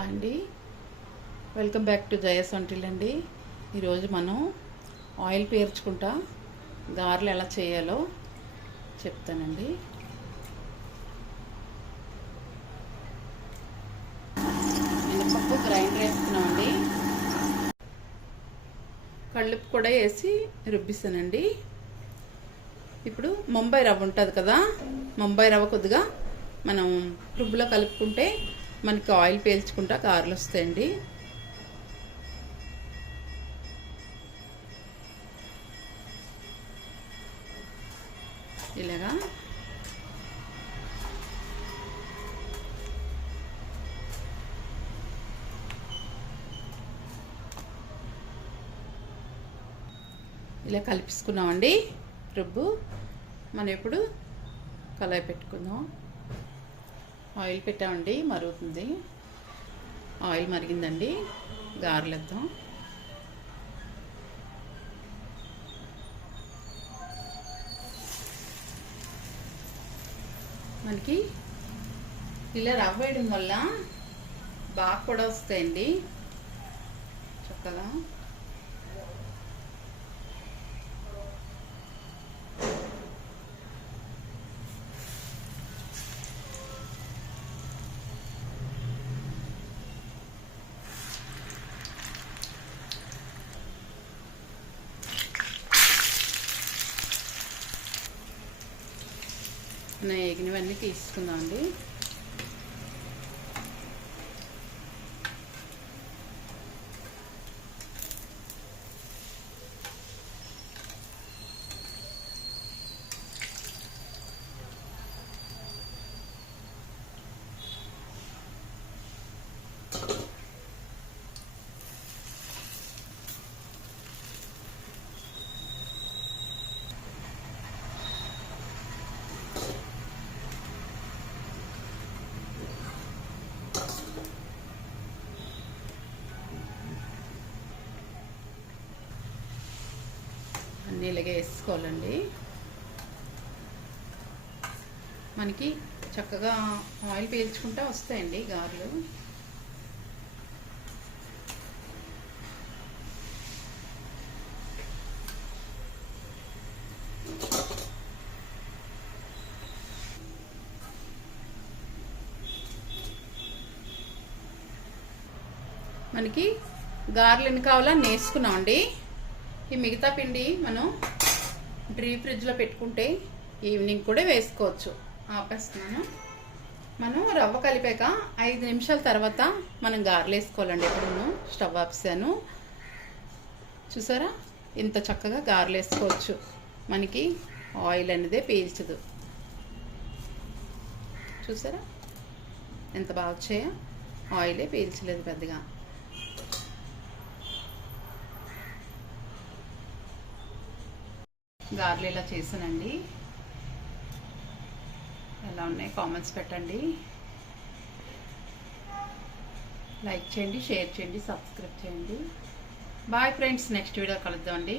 అండి. Welcome back to జయస్ వంటిల్ అండి. ఈరోజు మనం ఆయిల్ పేర్చుకుంటా గారెలు ఎలా చేయాలో చెప్తానండి. మినపప్పు గ్రైండర్ వేసుకున్నామండి. కళ్ళుప్పు కూడా వేసి రుబ్బిస్తానండి. ఇప్పుడు ముంబై రవ్వ ఉంటుంది కదా ముంబై రవ్వ కొద్దిగా మనం రుబ్బులో కలుపుకుంటే మనకి ఆయిల్ పీల్చుకుంటా కారులు వస్తాయండి. ఇలాగా. ఇలా కలిపిసుకున్నామండి. రుబ్బు. మనం ఇప్పుడు కలాయి పెట్టుకుందాం. ఆయిల్ పెట్టామండి మరుగుతుంది. ఆయిల్ మరిగిందండి గారెలేద్దాం. మనకి ఇలా రవ్వ వేయడం వల్ల బాగా కూడా వస్తాయండి. చక్కగా. నా ఎగినవన్నీ తీసుకుందాం అండి అన్నీ ఇలాగే వేసుకోవాలండి. మనకి చక్కగా ఆయిల్ పీల్చుకుంటా వస్తాయండి గారెలు. మనకి గారెలు ఎన్ని కావాలో నేసుకున్నామండి ఈ మిగతా పిండి మనం డ్రీ ఫ్రిడ్జ్లో పెట్టుకుంటే ఈవినింగ్ కూడా వేసుకోవచ్చు. ఆపేస్తున్నాను. మనం రవ్వ కలిపాక ఐదు నిమిషాల తర్వాత మనం గారెలు వేసుకోవాలండి ఎప్పుడు స్టవ్ ఆపేసాను. చూసారా? ఇంత చక్కగా గారెలు వేసుకోవచ్చు. మనకి ఆయిల్ అనేది పీల్చదు. చూసారా? ఎంత బాగా వచ్చాయో ఆయిలే పీల్చలేదు పెద్దగా. గార్లు ఇలా చేశానండి ఎలా ఉన్నాయి కామెంట్స్ పెట్టండి. లైక్ చేయండి షేర్ చేయండి సబ్స్క్రైబ్ చేయండి. బాయ్ ఫ్రెండ్స్ నెక్స్ట్ వీడియో కలుద్దామండి.